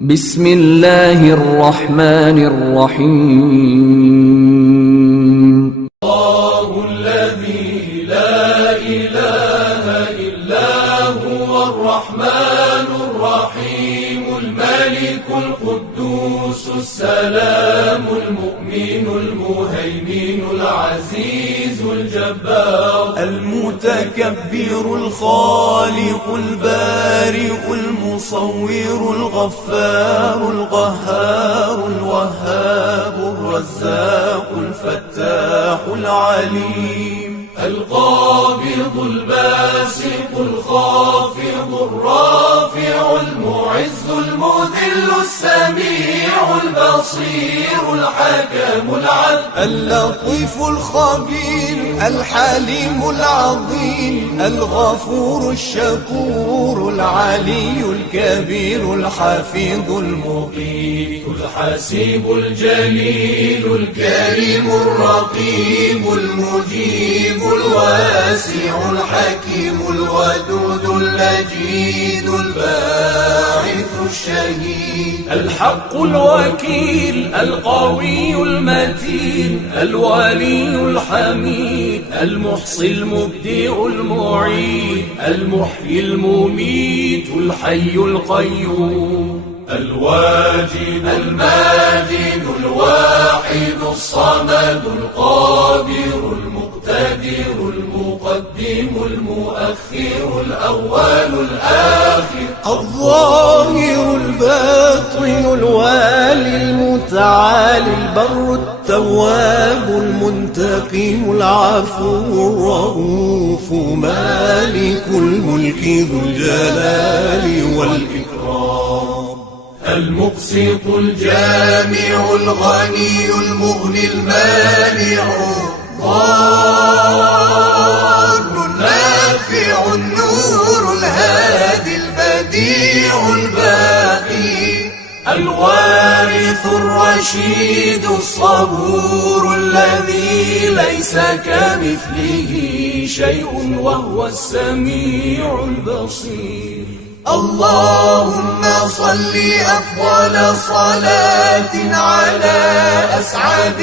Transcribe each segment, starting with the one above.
بسم الله الرحمن الرحيم. الله الذي لا إله إلا هو الرحمن الرحيم الملك القدوس السلام المؤمن المهيمن العزيز الجبار المتكبر الخالق البارئ المصور الغفار القهار الوهاب الرزاق الفتاح العليم القابض الباسط الخافض الرافع المعز المذل السميع البصير الحكم العدل اللطيف الخبير الحليم العظيم الغفور الشكور العلي الكبير الحفيظ المقيت الحسيب الجليل الكريم الرقيب المجيب الواسع الحكيم الودود اللجيد الباعث الشهيد الحق الوكيل القوي المتين الولي الحميد المحصي المبدئ المعيد المحيي المميت الحي القيوم الواجد الماجد الواحد الصمد القادر المقتدر المقدم المؤخر الأول الآخر الظاهر الباطن الوالي المتعالي البر التواب المنتقم العفو الرؤوف مالك الملك ذو الجلال والإكرام المقسط الجامع الغني المغني المانع الضار النافع النور الهادي البديع الباقي الوارث الرشيد الصبور الذي ليس كمثله شيء وهو السميع البصير اللهم صل أفضل صلاة على أسعد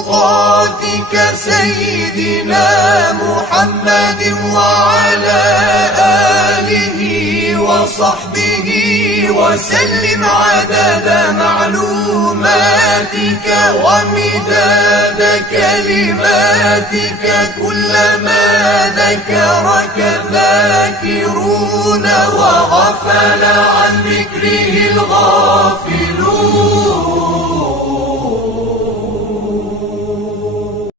مخلوقاتك سيدنا محمد وعلى آله وصحبه وسلم عدد معلوماتك ومداد كلماتك كلما ذكرك ذاكرون وغفل عن ذكره الغافلون